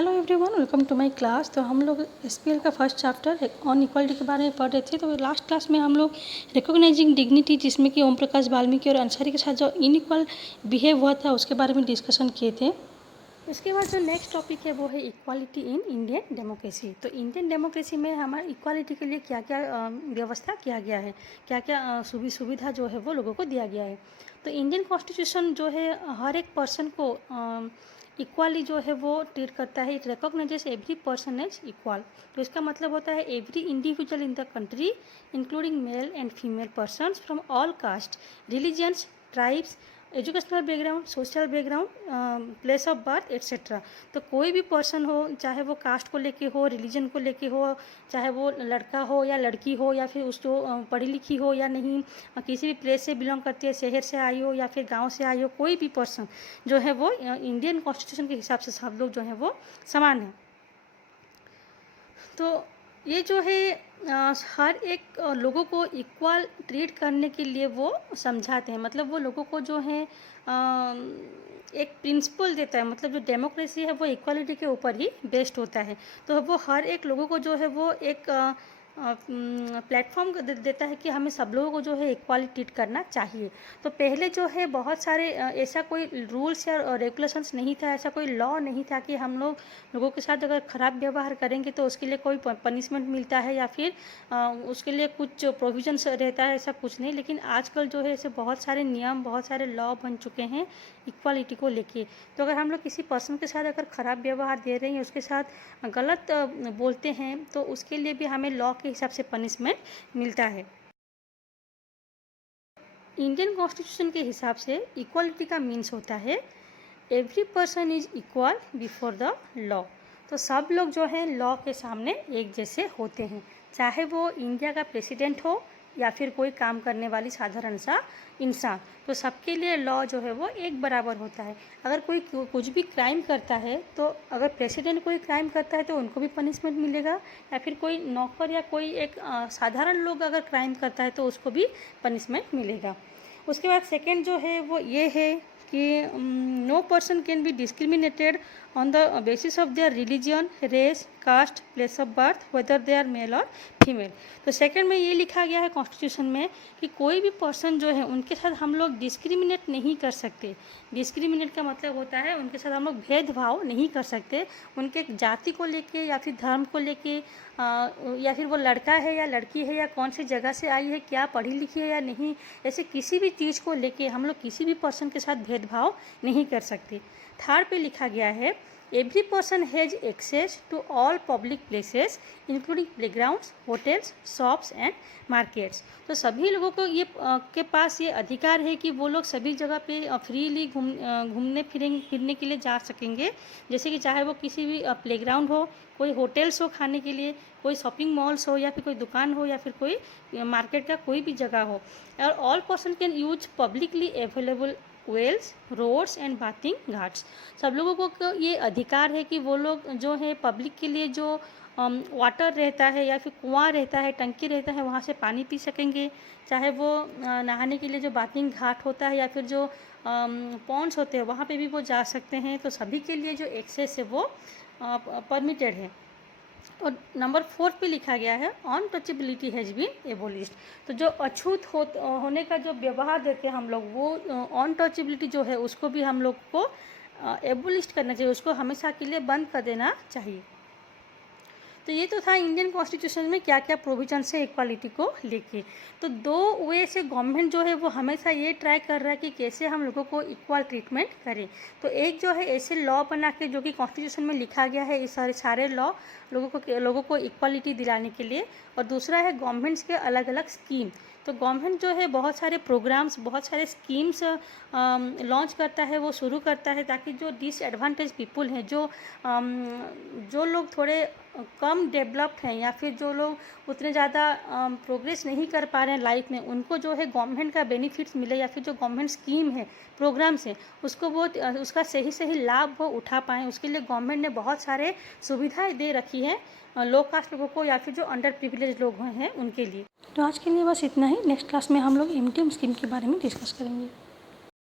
Hello everyone, welcome to my class. तो हम लोग एसपीएल का फर्स्ट चैप्टर ऑन इक्वालिटी के बारे में पढ़ रहे थे। तो लास्ट क्लास में हम लोग रिकॉग्नाइजिंग डिग्निटी, जिसमें कि ओम प्रकाश वाल्मीकि और अंसारी के साथ जो इनइक्वल बिहेव हुआ था उसके बारे में डिस्कशन किए थे। उसके बाद जो नेक्स्ट टॉपिक है वो है इक्वालिटी इन इंडियन डेमोक्रेसी। तो इंडियन डेमोक्रेसी में हमारे इक्वालिटी के लिए क्या क्या व्यवस्था किया गया है, क्या क्या सुविधा जो है वो लोगों को दिया गया है। तो इंडियन कॉन्स्टिट्यूशन जो है हर एक पर्सन को इक्वाली जो है वो ट्रीट करता है। It recognises every person as equal. तो इसका मतलब होता है every individual in the country including male and female persons from all caste, religions, tribes, educational background, social background, place of birth etcetera. तो कोई भी पर्सन हो, चाहे वो कास्ट को लेके हो, रिलीजन को लेके हो, चाहे वो लड़का हो या लड़की हो, या फिर उस जो पढ़ी लिखी हो या नहीं, किसी भी प्लेस से बिलोंग करती है, शहर से आई हो या फिर गांव से आई हो, कोई भी पर्सन जो है वो इंडियन कॉन्स्टिट्यूशन के हिसाब से सब लोग जो है वो समान है। तो ये जो है हर एक लोगों को इक्वल ट्रीट करने के लिए वो समझाते हैं। मतलब वो लोगों को जो है एक प्रिंसिपल देता है। मतलब जो डेमोक्रेसी है वो इक्वालिटी के ऊपर ही बेस्ड होता है। तो वो हर एक लोगों को जो है वो एक प्लेटफॉर्म देता है कि हमें सब लोगों को जो है इक्वाली ट्रीट करना चाहिए। तो पहले जो है बहुत सारे ऐसा कोई रूल्स या रेगुलेशंस नहीं था, ऐसा कोई लॉ नहीं था कि हम लोगों के साथ अगर ख़राब व्यवहार करेंगे तो उसके लिए कोई पनिशमेंट मिलता है या फिर उसके लिए कुछ प्रोविजंस रहता है, ऐसा कुछ नहीं। लेकिन आजकल जो है ऐसे बहुत सारे नियम, बहुत सारे लॉ बन चुके हैं इक्वालिटी को लेके। तो अगर हम लोग किसी पर्सन के साथ अगर ख़राब व्यवहार दे रहे हैं, उसके साथ गलत बोलते हैं, तो उसके लिए भी हमें लॉ के हिसाब से पनिशमेंट मिलता है। इंडियन कॉन्स्टिट्यूशन के हिसाब से इक्वालिटी का मीन्स होता है every person is equal before the law. तो सब लोग जो हैं लॉ के सामने एक जैसे होते हैं, चाहे वो इंडिया का प्रेसिडेंट हो या फिर कोई काम करने वाली साधारण सा इंसान। तो सबके लिए लॉ जो है वो एक बराबर होता है। अगर कोई कुछ भी क्राइम करता है, तो अगर प्रेसिडेंट कोई क्राइम करता है तो उनको भी पनिशमेंट मिलेगा, या फिर कोई नौकर या कोई एक साधारण लोग अगर क्राइम करता है तो उसको भी पनिशमेंट मिलेगा। उसके बाद सेकेंड जो है वो ये है कि no person can be discriminated on the basis of their religion, race, caste, place of birth, whether they are male और फीमेल। तो सेकंड में ये लिखा गया है कॉन्स्टिट्यूशन में कि कोई भी पर्सन जो है उनके साथ हम लोग डिस्क्रिमिनेट नहीं कर सकते। डिस्क्रिमिनेट का मतलब होता है उनके साथ हम लोग भेदभाव नहीं कर सकते, उनके जाति को लेके या फिर धर्म को लेके, या फिर वो लड़का है या लड़की है या कौन सी जगह से आई है, क्या पढ़ी लिखी है या नहीं, ऐसे किसी भी चीज़ को लेके हम लोग किसी भी पर्सन के साथ भेदभाव नहीं कर सकते। थर्ड पे लिखा गया है every person has access to all public places including playgrounds, hotels, shops and markets. तो सभी लोगों को ये के पास ये अधिकार है कि वो लोग सभी जगह पे फ्रीली घूमने फिरने के लिए जा सकेंगे। जैसे कि चाहे वो किसी भी प्लेग्राउंड हो, कोई होटल्स हो खाने के लिए, कोई शॉपिंग मॉल्स हो, या फिर कोई दुकान हो, या फिर कोई मार्केट का कोई भी जगह हो। और all person can use publicly available wells, roads and bathing ghats. सब लोगों को ये अधिकार है कि वो लोग जो है पब्लिक के लिए जो वाटर रहता है या फिर कुआं रहता है, टंकी रहता है, वहाँ से पानी पी सकेंगे। चाहे वो नहाने के लिए जो बाथिंग घाट होता है या फिर जो पॉन्ड्स होते हैं वहाँ पे भी वो जा सकते हैं। तो सभी के लिए जो एक्सेस है वो परमिटेड है। और नंबर 4 पे लिखा गया है अनटचेबिलिटी हैज़ बीन एबोलिश्ड। तो जो अछूत होने का जो व्यवहार देते हैं हम लोग, वो अनटचेबिलिटी जो है उसको भी हम लोग को एबोलिश्ड करना चाहिए, उसको हमेशा के लिए बंद कर देना चाहिए। तो ये तो था इंडियन कॉन्स्टिट्यूशन में क्या क्या प्रोविजंस है इक्वालिटी को लेके। तो दो वे से गवर्नमेंट जो है वो हमेशा ये ट्राई कर रहा है कि कैसे हम लोगों को इक्वल ट्रीटमेंट करें। तो एक जो है ऐसे लॉ बना के जो कि कॉन्स्टिट्यूशन में लिखा गया है, इस सारे लॉ लोगों को इक्वालिटी दिलाने के लिए। और दूसरा है गवर्नमेंट्स के अलग अलग स्कीम। तो गवर्नमेंट जो है बहुत सारे प्रोग्राम्स, बहुत सारे स्कीम्स लॉन्च करता है, वो शुरू करता है, ताकि जो डिसएडवांटेज पीपुल हैं, जो लोग थोड़े कम डेवलप्ड हैं या फिर जो लोग उतने ज़्यादा प्रोग्रेस नहीं कर पा रहे हैं लाइफ में, उनको जो है गवर्नमेंट का बेनिफिट्स मिले, या फिर जो गवर्नमेंट स्कीम है, प्रोग्राम्स हैं, उसको वो उसका सही लाभ वो उठा पाएँ। उसके लिए गवर्नमेंट ने बहुत सारे सुविधाएं दे रखी हैं लो कास्ट लोगों को या फिर जो अंडर प्रिविलेज लोग हैं उनके लिए। तो आज के लिए बस इतना ही। नेक्स्ट क्लास में हम लोग एमटीएम स्कीम के बारे में डिस्कस करेंगे।